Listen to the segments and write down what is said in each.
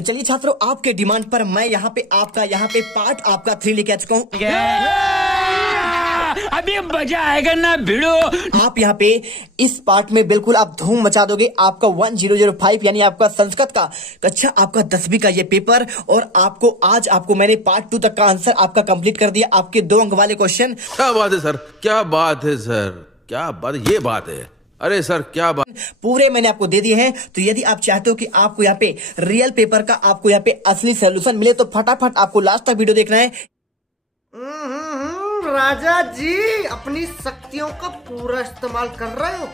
तो चलिए छात्रों, आपके डिमांड पर मैं यहाँ पे पार्ट आपका 3 लेके आ चुका हूँ। अभी मजा आएगा ना भिड़ो। आप यहाँ पे इस पार्ट में बिल्कुल आप धूम मचा दोगे। आपका 1005 यानी आपका संस्कृत का कक्षा आपका 10वीं का ये पेपर, और आपको मैंने पार्ट 2 तक का आंसर आपका कंप्लीट कर दिया। आपके 2 अंक वाले क्वेश्चन। क्या बात है सर, क्या बात है सर, क्या बात, ये बात है। अरे सर क्या बात, पूरे मैंने आपको दे दिए हैं। तो यदि आप चाहते हो कि आपको यहाँ पे रियल पेपर का आपको यहाँ पे असली सोल्यूशन मिले, तो फटाफट आपको लास्ट तक वीडियो देखना है। राजा जी अपनी शक्तियों का पूरा इस्तेमाल कर रहे हो।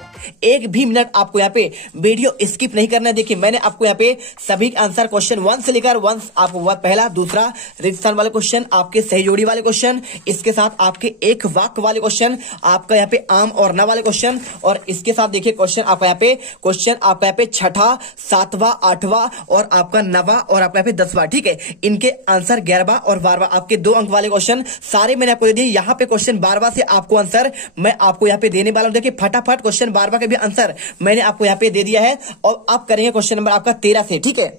एक भी मिनट आपको यहाँ पे वीडियो स्किप नहीं करना है। देखिए, मैंने आपको यहाँ पे सभी आंसर क्वेश्चन 1 से लेकर 1 आपको पहला, दूसरा रिक्त स्थान वाले क्वेश्चन, आपके सही जोड़ी वाले क्वेश्चन, इसके साथ आपके एक वाक्य वाले क्वेश्चन, आपका यहाँ पे आम और न वाले क्वेश्चन, और इसके साथ देखिए क्वेश्चन आपका यहाँ पे छठा, 7वां, 8वां और आपका 9वां और आपका यहाँ पे 10वां। ठीक है, इनके आंसर 11वां और 12वां आपके 2 अंक वाले क्वेश्चन सारे मैंने आपको दे दिए। यहाँ पे क्वेश्चन 12वां से आपको आंसर मैं आपको यहाँ पे देने वाला हूं। देखिए फटाफट क्वेश्चन 12वां का भी आंसर मैंने आपको यहाँ पे दे दिया है, और आप करेंगे क्वेश्चन नंबर आपका 13 से। ठीक है,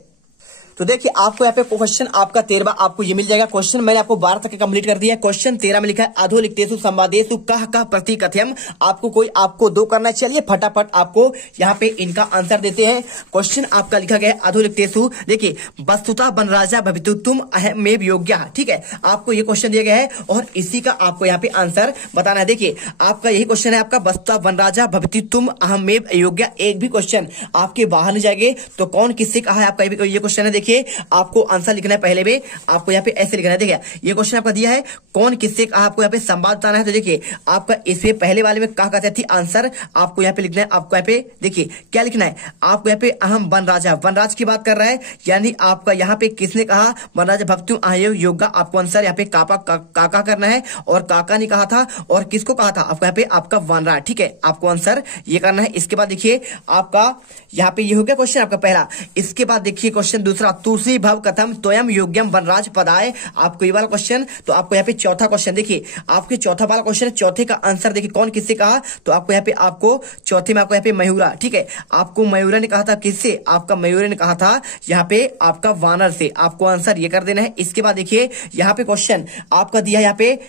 तो देखिए आपको यहाँ पे क्वेश्चन आपका 13वां आपको ये मिल जाएगा। क्वेश्चन मैंने आपको 12 तक कंप्लीट कर दिया है। क्वेश्चन 13 में लिखा है अधो लिखतेसु संवादेशु कह प्रतिकथ्यम। आपको 2 करना है। चलिए फटाफट आपको यहाँ पे इनका आंसर देते हैं। क्वेश्चन आपका लिखा गया है अधो लिखतेसु। देखिए, वस्तुतः वनराजा भवितु तुम अहमेव योग्य। ठीक है, आपको ये क्वेश्चन दिया गया है और इसी का आपको यहाँ पे आंसर बताना है। देखिए, आपका यही क्वेश्चन है आपका, वस्तुतः वनराजा भवितु तुम अहमेव योग्य। एक भी क्वेश्चन आपके बाहर नहीं जाएंगे। तो कौन किससे कहा है, आपका ये क्वेश्चन है। देखिए, आपको आंसर लिखना है पहले में, आपको यहाँ पे ऐसे लिखना है। देखिए, ये क्वेश्चन आपका दिया है कौन किससे कहा, आपको यहाँ पे संवाद बताना है। तो देखिए, आपका इसमें पहले वाले में कहा कहते थी आंसर आपको यहाँ पे लिखना है। आपको यहाँ पे देखिए क्या लिखना है, आपको यहाँ पे अहम वनराज की बात कर रहा है, यानी आपका यहाँ पे किसने कहा, वनराजा भवितु अहमेव योग्य। आपको आंसर यहाँ पे काका करना है, और काका ने कहा था, और किसको कहा था, आपको यहाँ पे आपका वनराज। ठीक है, आपको आंसर ये करना है। इसके बाद देखिए आपका यहाँ पे ये हो गया क्वेश्चन आपका पहला। इसके बाद देखिए क्वेश्चन दूसरा, तुलसी भव कथम त्वयं योग्यम वनराज पदाय। आपको ये वाला क्वेश्चन। तो आपको यहाँ पे चौथा क्वेश्चन, देखिए आपके चौथा वाला क्वेश्चन, चौथे का आंसर देखिए कौन किससे कहा। तो आपको यहाँ पे आपको चौथे में आपको यहाँ पे मयूरा। ठीक है, आपको मयूरा ने कहा था किससे, आपका मयूरा ने कहा था यहाँ पे आपका वानर से। आपको आंसर ये कर देना है। इसके बाद देखिए यहाँ पे क्वेश्चन आपका दिया यहाँ पे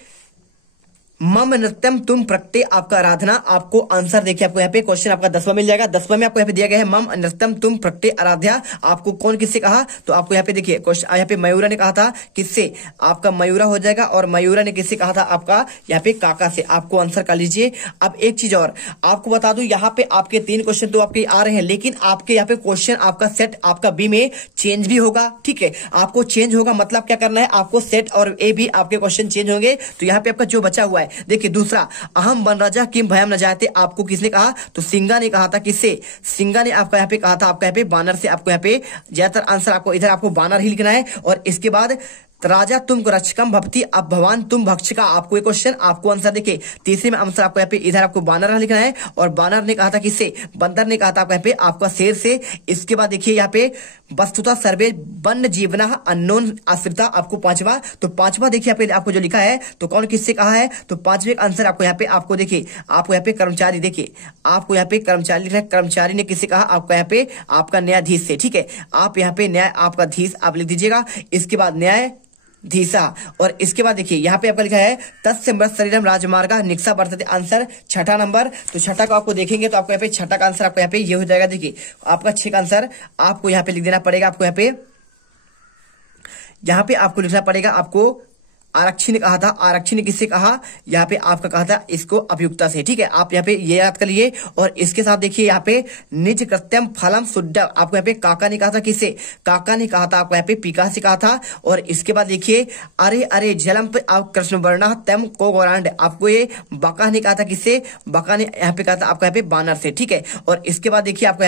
मम नृत्यम तुम प्रकटे, आपका आराधना। आपको आंसर देखिए आपको यहाँ पे क्वेश्चन आपका 10वां मिल जाएगा। 10वां में आपको यहाँ पे दिया गया है मम नृत्यम तुम प्रकटे आराध्या। आपको कौन किससे कहा, तो आपको यहाँ पे देखिए क्वेश्चन यहाँ पे मयूरा ने कहा था किससे, आपका मयूरा हो जाएगा, और मयूरा ने किससे कहा था, आपका यहाँ पे काका से। आपको आंसर कर लीजिए। अब एक चीज और आपको बता दूं, यहाँ पे आपके 3 क्वेश्चन तो आपके आ रहे हैं, लेकिन आपके यहाँ पे क्वेश्चन आपका सेट आपका बी में चेंज भी होगा। ठीक है, आपको चेंज होगा मतलब क्या करना है, आपको सेट और ए भी आपके क्वेश्चन चेंज होंगे। तो यहाँ पे आपका जो बचा हुआ है, देखिए दूसरा अहम वनराजा किम भयम न जायते, आपको किसने कहा, तो सिंगा ने कहा था। किससे, सिंगा ने आपका यहाँ पे कहा था, आपका यहाँ पे बानर से। आपको यहाँ पे ज्यादातर आंसर आपको इधर आपको बानर ही लिखना है। और इसके बाद राजा तुम रक्षकम भवती, अब भगवान तुम भक्षका। आपको एक क्वेश्चन, आपको आंसर देखिए तीसरे में आंसर आपको यहाँ पे इधर आपको बानर लिखना है, और बानर ने कहा था किससे, बंदर ने कहा था आपको यहाँ पे आपका शेर से। इसके बाद देखिए यहाँ पे वस्तुतः सर्वे वन्य जीवना अन्नोन आश्रिता। आपको 5वां, तो 5वां देखिए यहाँ पे आपको जो लिखा है, तो कौन किससे कहा है, तो 5वें आंसर आपको यहाँ पे आपको देखिए आपको यहाँ पे कर्मचारी। देखिए आपको यहाँ पे कर्मचारी लिखना है, कर्मचारी ने किससे कहा, आपका यहाँ पे आपका न्यायाधीश से। ठीक है, आप यहाँ पे न्याय आपका धीश आप लिख दीजिएगा। इसके बाद न्याय धीसा, और इसके बाद देखिए यहाँ पे आपका लिखा है तस्य मृत शरीरम राजमार्ग निक्सा वर्तते। आंसर छठा नंबर। तो छठा को आपको देखेंगे तो आपको यहाँ पे छठा का आंसर आपको यहाँ पे ये हो जाएगा। देखिए आपका 6 का आंसर आपको यहाँ पे लिख देना पड़ेगा। आपको यहाँ पे आपको लिखना पड़ेगा, आपको आरक्षी ने कहा था। आरक्षी ने किससे कहा, यहाँ पे आपका कहा था इसको अभियुक्ता से। ठीक है, आप यहाँ पे ये याद कर लिए। और इसके साथ देखिए यहाँ पे निज कृत्यम फलम शुद्ध, आपको यहाँ पे काका ने कहा था। किससे, काका ने कहा था, आपको यहाँ पे पीका से कहा था। और इसके बाद देखिए अरे अरे जलम पे आप कृष्ण वर्णा तम को गौरांड, आपको ये बका ने कहा था। किससे, बका ने यहाँ पे कहा था आपको यहाँ पे बानर से। ठीक है, और इसके बाद देखिए आपको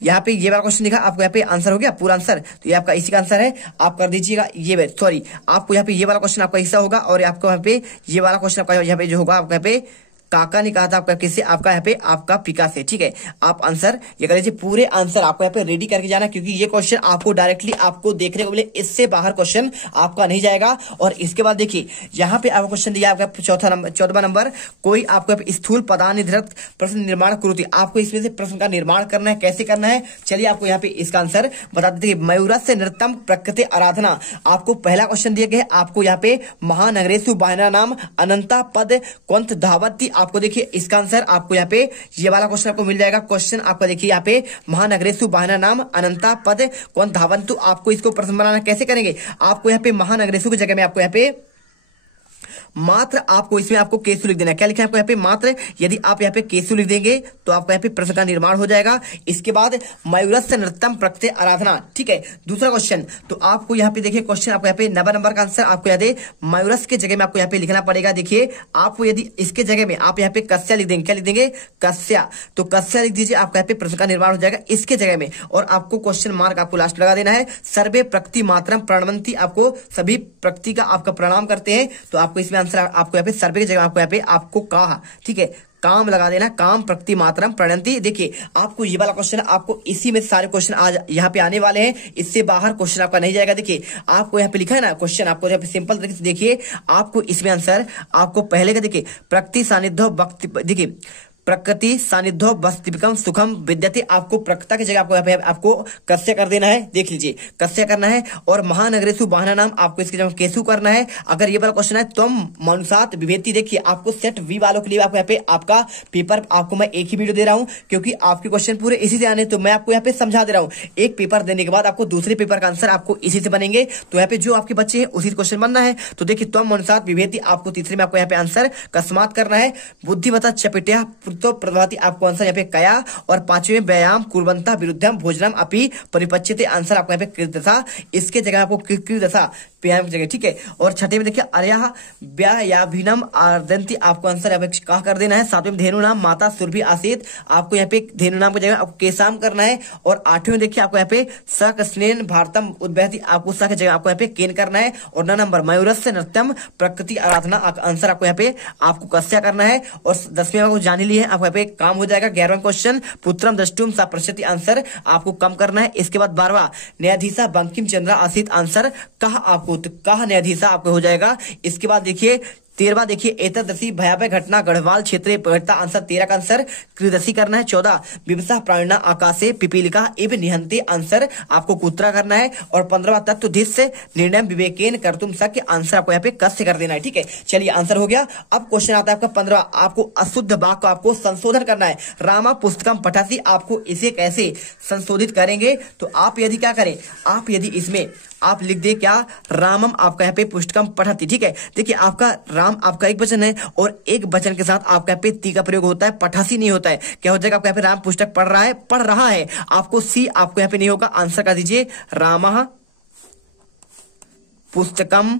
यहाँ पे ये वाला क्वेश्चन लिखा, आपको यहाँ पे आंसर हो गया पूरा आंसर। तो ये आपका इसी का आंसर है, आप कर दीजिएगा। ये सॉरी, आपको यहाँ पे ये वाला क्वेश्चन आपका हिस्सा होगा, और आपको यहाँ पे ये वाला क्वेश्चन आपका यहाँ पे जो होगा आपको यहाँ पे काका ने कहा था आपका किससे, आपका यहाँ पे आपका पिका से। ठीक है, आप आंसर ये कर लीजिए, पूरे आंसर आपको यहाँ पे रेडी करके जाना, क्योंकि ये क्वेश्चन आपको डायरेक्टली आपको देखने को मिले, इससे बाहर क्वेश्चन आपका नहीं जाएगा। और इसके बाद देखिए यहाँ पे आपको क्वेश्चन दिया आपका 14वां नंबर, कोई आपको स्थूल पदानुनिर्धारित प्रश्न निर्माण करोति, आपको इसमें से प्रश्न का निर्माण करना है, कैसे करना है चलिए आपको यहाँ पे इसका आंसर बता देते हैं। मयूरस्य नृत्यम प्रकृति आराधना, आपको पहला क्वेश्चन दिया गया है, आपको यहाँ पे महानगरेषु बाहिना नाम अनंता पद क्वंत धावती, आपको देखिए इसका आंसर आपको यहाँ पे ये वाला क्वेश्चन आपको मिल जाएगा। क्वेश्चन आपको देखिए यहाँ पे महानगरेषु बाहिना नाम अनंता पद क्वंत धावंतु, आपको इसको प्रश्न बनाना कैसे करेंगे, आपको यहाँ पे महानगरेषु की जगह में आपको यहाँ पे मात्र आपको इसमें आपको केसु लिख देना है। क्या लिखा है आपको यहाँ पे मात्र, यदि आप यहाँ पे केसु लिख देंगे तो आपको यहाँ पे प्रश्न का निर्माण हो जाएगा। इसके बाद मयूरस्य नृत्यम प्रकृति आराधना। ठीक है, दूसरा क्वेश्चन, तो आपको यहाँ पे देखिए क्वेश्चन आपको यहाँ पे 90 नंबर का आंसर आपको याद है, मयूरस के जगह में आपको यहाँ पे लिखना पड़ेगा। देखिए आपको यदि इसके जगह में आप यहाँ पे कस्या लिख देंगे, क्या लिख देंगे कस्या, तो कस्या लिख दीजिए, आपको यहाँ पे प्रश्न का निर्माण हो जाएगा इसके जगह में। और आपको क्वेश्चन मार्क आपको लास्ट लगा देना है। सर्वे प्रकृति मात्रम प्रणवंती, आपको सभी प्रकृति का आपका प्रणाम करते हैं, तो आपको इसमें आंसर आपको यहाँ पे सर्वे की जगह आपको यहाँ पे आपको कहा, ठीक है, काम लगा देना, काम प्रकृति मात्रम प्रणंती। देखिए आपको ये वाला क्वेश्चन आपको इसी में सारे क्वेश्चन आज यहाँ पे आने वाले हैं, इससे बाहर क्वेश्चन आपका नहीं जाएगा। देखिए आपको यहाँ पे लिखा है ना क्वेश्चन, आपको यहाँ पे सिंपल तरीके से देखिए, आपको इसमें आंसर आपको पहले का देखिए प्रकृति सानिध्य भक्ति, देखिए प्रकृति सानिध्यो वस्तिकम सुखम विद्यते, आपको प्रकृति की जगह आपको यहाँ पे आपको कस्य कर देना है, देख लीजिए कस्य करना है। और महानगरेषु बाहना नाम आपको इसकी जगह केसु करना है। अगर ये वाला क्वेश्चन है तुम मनुसात विभेति, देखिए आपको सेट वी वालों के लिए आपको यहाँ पे आपका पेपर आपको मैं एक ही वीडियो दे रहा हूँ, क्योंकि आपके क्वेश्चन पूरे इसी से आने, तो मैं आपको यहाँ पे समझा दे रहा हूँ। एक पेपर देने के बाद आपको दूसरे पेपर का आंसर आपको इसी से बनेंगे, तो यहाँ पे जो आपके बच्चे हैं उसी क्वेश्चन बनना है। तो देखिए तुम मनुसात विभेति, आपको तीसरे में आपको यहाँ पे आंसर कस्मात करना है। बुद्धिमता चपेटिया प्रभाती, आपको आंसर यहाँ पे कया। और पांचवें व्यायाम कुर्वंता विरुद्धम भोजनम अपि परिपच्यते, आंसर आपको यहाँ पे कृतदशा, इसके जगह आपको कृतदशा व्यायाम की जगह। ठीक है, और छठे में देखिए अर्यः व्यायाभिनम आर्दंती, आपको आंसर यहाँ पे कहा कर देना है। सातवें में धेनु नाम माता सुरभि आसीत, आपको यहाँ पे धेनु नाम की जगह आपको केसाम करना है। और आठवें में देखिए आपको यहाँ पे स्नेन भारतम उद्वहति, आपको स की जगह आपको यहाँ पे केन करना है। और 9 नंबर मयूरस्य नृत्यम प्रकृति आराधना, आंसर आपको यहाँ पे आपको कस्या करना है। और 10वें आपको जान लिए है, आपको यहाँ पे काम हो जाएगा। 11वां क्वेश्चन पुत्रम दृष्टुम सा प्रशति, आंसर आपको कम करना है। इसके बाद 12वां न्यायाधीशा बंकिम चंद्र आसित, आंसर कहा, आपको कहा न्यायाधीशा आपको हो जाएगा। इसके बाद देखिए 13वां देखिए एतदृशी भयावह घटना गढ़वाल क्षेत्र घटता, आंसर 13 का आंसर कृदसी करना है। 14 विवसा प्राणिना आकाशे पिपीलिका इव निहंते, आंसर आपको कुत्रा करना है। और 15वां तत्व दिस्य निर्णय विवेकेन कर्तुम शक्य, आंसर आपको यहाँ पे कस्य कर देना है। ठीक है, चलिए आंसर हो गया। अब क्वेश्चन आता है आपका 15वां, आपको अशुद्ध वाक्य को आपको संशोधन करना है। रामा पुस्तकम पठासी, आपको इसे कैसे संशोधित करेंगे, तो आप यदि क्या करें, आप यदि इसमें आप लिख दे क्या, रामम आपका यहाँ पे पुस्तकम पठती। ठीक है, देखिए आपका राम आपका एक वचन है और एक वचन के साथ आपका यहाँ पे ती का प्रयोग होता है, पठासी नहीं होता है। क्या हो जाएगा, आपका यहाँ पे राम पुस्तक पढ़ रहा है, आपको सी आपको यहाँ पे नहीं होगा, आंसर कर दीजिए रामः पुस्तकम,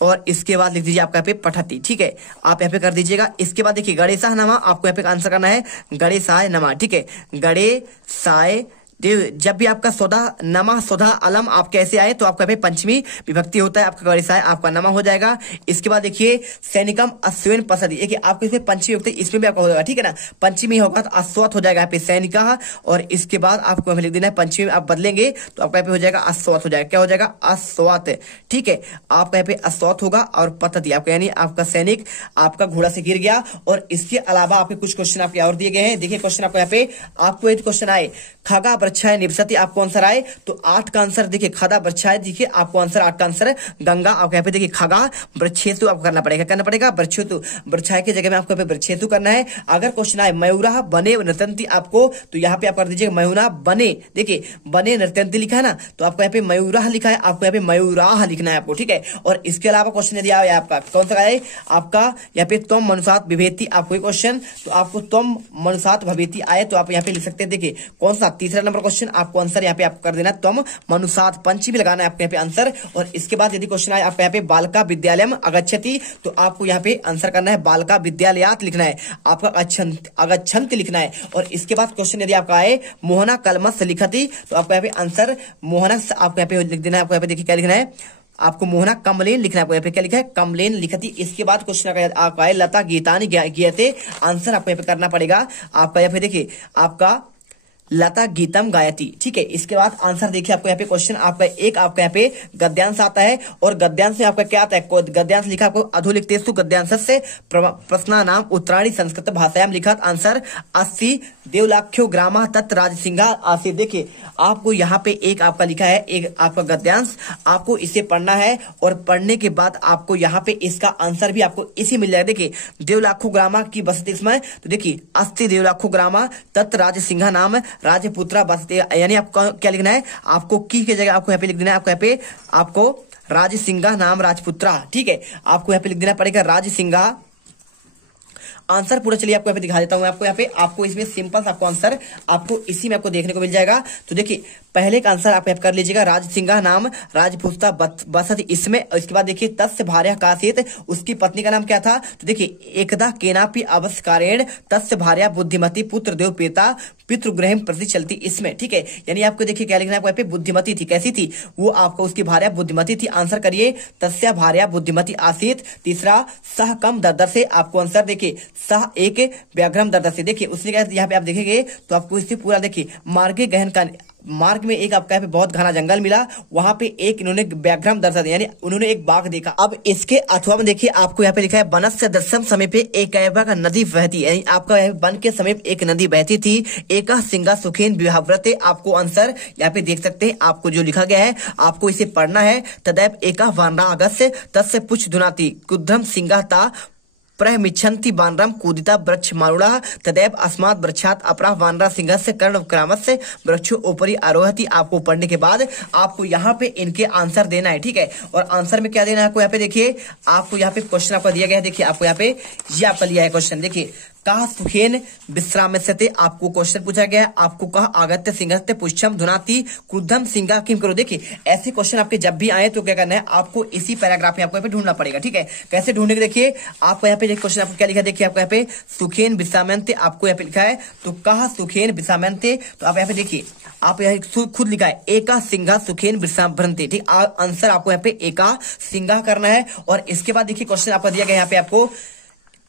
और इसके बाद लिख दीजिए आपका यहाँ पे पठती। ठीक है, आप यहाँ पे कर दीजिएगा। इसके बाद देखिए गणेशाय नमः, आपको यहाँ पे आंसर करना है गणेशाय नमः। ठीक है, गणेशाय, जब भी आपका सौदा नमा सौदा अलम आप कैसे आए, तो आपका पंचमी विभक्ति होता है, आपका गणेशाय आपका नमा हो जाएगा। इसके बाद देखिए सैनिकम अश्विन पसदी, देखिए आपको इसमें पंचमी विभक्ति इसमें भी आपका हो जाएगा। ठीक है ना, पंचमी होगा तो अश्वत हो जाएगा यहाँ पे सैनिका। और इसके बाद आपको हमें लिख देना है पंचमी आप बदलेंगे तो आपका यहाँ पे हो जाएगा अश्वत हो जाएगा। क्या हो जाएगा, अश्वत। ठीक है, आपका यहाँ पे अश्वत होगा। और पतति आपका यानी आपका सैनिक आपका घोड़ा से गिर गया। और इसके अलावा आपके कुछ क्वेश्चन आपके और दिए गए हैं। देखिए क्वेश्चन आपको यहाँ पे आपको एक क्वेश्चन आए खगा वृक्षाय निपसति, आपको आंसर आए तो 8 का आंसर देखिए खगा वृक्षाय, देखिए आपको आंसर 8 का आंसर गंगा। आपको यहाँ पे देखिए खगा वृक्षेतु आपको करना पड़ेगा वृक्षेतु, वृक्षाय की जगह में आपको यहाँ पे वृक्षेतु करना है। अगर क्वेश्चन आए मयूरा बने नृत्यंती, आपको तो यहाँ पे आप कर दीजिए मयूरा बने, देखिए बने नृत्यंती लिखा है ना, तो आपको यहाँ पे मयूरा लिखा है, आपको यहाँ पे मयूराह लिखना है आपको। ठीक है, और इसके अलावा क्वेश्चन यदि आए आपका कौन सा है, आपका यहाँ पे तुम मनुसात विभेति, आपको क्वेश्चन तो आपको तुम मनुसात भवेति आए तो आप यहाँ पे लिख सकते हैं। देखिए कौन सा, तीसरा नंबर क्वेश्चन, आपको आंसर यहाँ पे आपको कर देना है तुम मनुसात, पंचमी लगाना है आपको यहाँ पे आंसर। और इसके बाद यदि क्वेश्चन आए आपका यहाँ पे बालका विद्यालयम अगच्छति, तो आपको यहाँ पे आंसर करना है बालका विद्यालयात लिखना है, आपका अगच्छन्ति लिखना है। और इसके बाद क्वेश्चन यदि आपका आए मोहना कलमस लिखती, तो आपको यहाँ पे आंसर मोहनस आपको यहाँ पे लिख देना है। आपको यहाँ पे देखिए क्या लिखना है, आपको मोहना कमलेन लिखना है। आपको यहाँ पे क्या लिखा है, कमलेन लिखती। इसके बाद क्वेश्चन आपका है लता गीतानी गीयते, आंसर आपको यहाँ पे करना पड़ेगा। आपका यहाँ पे देखिए आपका लता गीतम गायती, ठीक है। इसके बाद आंसर देखिए आपको यहाँ पे क्वेश्चन आपका यहाँ पे गद्यांश आता है, और गद्यांश में आपका क्या आता है, गद्यांश लिखा आपको अधोलिखितेषु गद्यांशस्य प्रश्नानाम उत्तरायणी संस्कृत भाषायाम लिखा। आंसर 80 देवलाख्यो ग्रामा तत् राजसिंहा आसीत्। देखिए आपको यहाँ पे एक आपका लिखा है, एक आपका गद्यांश, आपको इसे पढ़ना है, और पढ़ने के बाद आपको यहाँ पे इसका आंसर भी आपको इसी मिल जाएगा। देखिए देवलाखो ग्रामा की बसती इसमें, तो देखिए 80 देवलाखो ग्रामा तत् राजसिंहा नाम राजपुत्रा बसते, यानी आपको क्या लिखना है, आपको की जगह आपको यहाँ पे लिख देना है, आपको यहाँ पे आपको राजसिंहा नाम राजपुत्रा, ठीक है। आपको यहाँ पे लिख देना पड़ेगा राजसिंहा। आंसर पूरा चलिए आपको यहाँ पे दिखा देता हूँ। आपको यहाँ पे आपको इसमें सिंपल आपको आंसर आपको इसी में आपको देखने को मिल जाएगा। तो देखिए पहले का आंसर आप कर लीजिएगा, राजसिंहा नाम राजपुत्रा बसत इसमें। इसके बाद देखिए तस्य भार्या कासित, उसकी पत्नी का नाम क्या था, तो देखिए एकदा केनापि अवस्कारेण तस्य भार्या बुद्धिमती पुत्र देव पेता पितृगृह प्रति चलती इसमें, ठीक है। यानी आपको देखिए क्या लिखना है, आपको यहाँ पे बुद्धिमती थी, कैसी थी वो, आपको उसकी भार्या बुद्धिमती थी। आंसर करिए तस्या भार्या बुद्धिमती आसीत। तीसरा सह कम दर्द से, आपको आंसर देखिए सह एक व्याघ्रम दर्द से। देखिए उसने कहा यहाँ पे आप देखेंगे तो आपको इससे पूरा देखिए मार्गे गहन का, मार्ग में एक आपका पे बहुत घना जंगल मिला, वहां पे एक इन्होंने व्याघ्रम दर्शन यानी उन्होंने एक बाघ देखा। अब इसके अथवा में देखिए आपको यहाँ पे लिखा है वनस्य दर्शन समीपे एक नदी बहती, यानी आपका वन के समीप एक नदी बहती थी। एक सिंगा सुखेन विवाहव्रते, आपको आंसर यहाँ पे देख सकते हैं, आपको जो लिखा गया है आपको इसे पढ़ना है। तदैव एक वानरा अगस्य तस्य पुच्छ धुनाति कुद्धम सिंगाता प्रहमिच्छन्ति वानरम कूदिता वृक्ष मारुड़ा तदैव अस्मात् वृक्षात् अपराह वानरा सिंहस्य कर्णक्रमस्य वृक्षो ऊपरी आरोहति। आपको पढ़ने के बाद आपको यहाँ पे इनके आंसर देना है, ठीक है। और आंसर में क्या देना है आपको यहाँ पे देखिए, आपको यहाँ पे क्वेश्चन आपको दिया गया है। देखिए आपको यहाँ पे ये आपका लिया है क्वेश्चन, देखिए कहा सुखेन विश्राम्यते, आपको क्वेश्चन पूछा गया है। आपको कहा आगत्य सिंहस्ते पुष्पम धुनाति क्रुद्धम सिंगा किम करो। देखिए ऐसे क्वेश्चन आपके जब भी आए तो क्या करना है, आपको इसी पैराग्राफ में आपको यहाँ पे ढूंढना पड़ेगा, ठीक है। कैसे ढूंढेंगे, देखिए आपको यहाँ पे क्वेश्चन आपको क्या लिखा है, देखिए आपको यहाँ पे सुखेन विश्राम्यते, आपको यहाँ पे लिखा है तो कहा सुखेन विश्राम्यते, तो आप यहाँ पे देखिए आप यहाँ खुद लिखा है एका सिंहा सुखेन विश्राम्यते, ठीक। आंसर आपको यहाँ पे एका सिंहा करना है। और इसके बाद देखिए क्वेश्चन आपको दिया गया यहाँ पे, आपको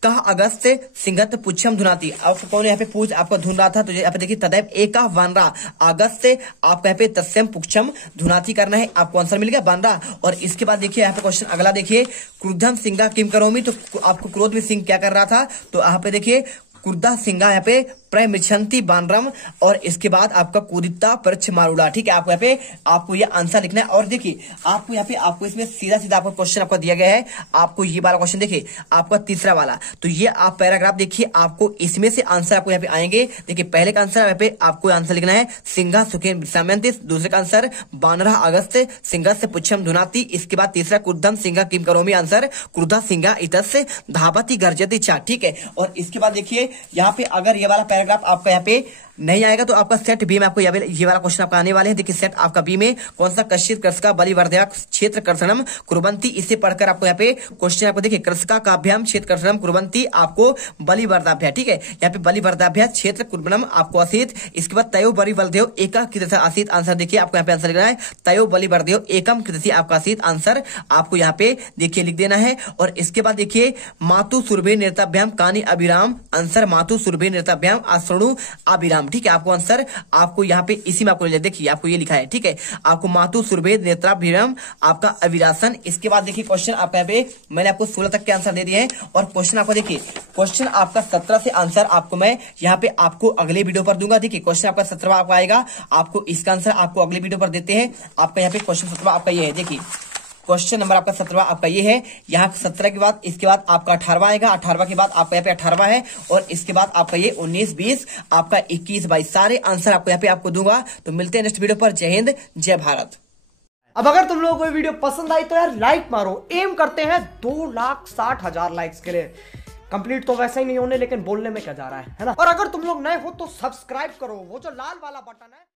कहा अगस्त सिंगत पुच्छम धुनाती, आपको कौन यहाँ पे पूछ आपको धुन रहा था, तो यहाँ पे देखिए तदैव एका वानरा अगस्त आपको यहाँ पे तस्यम पुच्छम धुनाती करना है, आपको आंसर मिल गया वानरा। और इसके बाद देखिए यहाँ पे क्वेश्चन अगला देखिए क्रुद्धम सिंगा किम करोमी, तो आपको क्रोध में सिंह क्या कर रहा था, तो यहाँ पे देखिए क्रुद्धा सिंगा यहाँ पे प्रमिच्छन्ति वानरम, और इसके बाद आपका कुदिता वृक्ष मारुड़ा, ठीक है। आपको यहाँ पे आपको ये आंसर लिखना है। और देखिए आपको यहाँ पे आपको इसमें सीधा सीधा आपको क्वेश्चन आपको दिया गया है, आपको ये वाला क्वेश्चन देखिए आपका तीसरा वाला, तो ये आप पैराग्राफ देखिए आपको इसमें से आंसर आपको यहाँ पे आएंगे। देखिए पहले का आंसर यहाँ पे आपको आंसर लिखना है सिंगा सुखेन विश्राम्यते, दूसरे का आंसर वानरा अगस्त सिंगा से पुच्छम धुनाती, इसके बाद तीसरा क्रुद्धम सिंगा किम करोमी, आंसर क्रुद्धा सिंगा इतस्य धावती गर्जती चा, ठीक है। और इसके बाद देखिए यहाँ पे अगर ये वाला पैराग्राफ आपका यहाँ पे नहीं आएगा तो आपका सेट बी में आपको ये वाला क्वेश्चन आपका आने वाले हैं। देखिए सेट आपका बी में कौन सा कश्चित कृषका बलिवर्धया क्षेत्र कर्षणम कुर्वन्ति, इसे पढ़कर आपको यहाँ पे क्वेश्चन आपको देखिए कृषका काभ्याम क्षेत्र कर्षणम कुर्वन्ति, आपको बलिवर्धाभ्या, ठीक है। यहाँ पे बलिवर्धाभ्या क्षेत्र कुर्वनम आपको आसीत। इसके बाद तयो बलिवर्धयो एका कृतस्य आसीत, आंसर देखिए आपको यहाँ पे आंसर लिखना है तयो बलिवर्धयो एकम कृतस्य आपका आसीत, आंसर आपको यहाँ पे देखिए लिख देना है। और इसके बाद देखिए मातु सुरभि नृताभ्याम कानी अभिराम, आंसर मातु सुरभि नृताभ्याम आश्रणु अभिराम, ठीक है। आपको आंसर आपको यहाँ पे इसी में आपको देखिए आपको ये लिखा है, ठीक है। आपको मातु सुरभेद नेत्राभिराम आपका अविरासन। इसके बाद देखिए क्वेश्चन आपका यहाँ पे मैंने आपको 16 तक के आंसर दे दिए हैं। और क्वेश्चन आपको देखिए क्वेश्चन आपका 17 से आंसर आपको मैं यहाँ पे आपको अगले वीडियो पर दूंगा। देखिए क्वेश्चन आपका 17 आपको आएगा, आपको इसका आंसर आपको अगले वीडियो पर देते हैं। आपका यहाँ पे क्वेश्चन 17 आपका ये है, देखिए क्वेश्चन नंबर आपका 17 आपका ये है। यहाँ 17 के बाद इसके बाद आपका 18वां आएगा, 18वां के बाद आपका यहाँ पे 18वां है, और इसके बाद आपका ये 19, 20 आपका 21, 22 सारे आंसर आपको यहाँ पे आपको दूंगा। तो मिलते हैं नेक्स्ट वीडियो पर। जय हिंद जय भारत। अब अगर तुम लोगों को ये वीडियो पसंद आई तो यार लाइक मारो, एम करते हैं 2,60,000 लाइक्स के लिए। कंप्लीट तो वैसे ही नहीं होने, लेकिन बोलने में क्या जा रहा है ना। और अगर तुम लोग नए हो तो सब्सक्राइब करो, वो जो लाल वाला बटन है।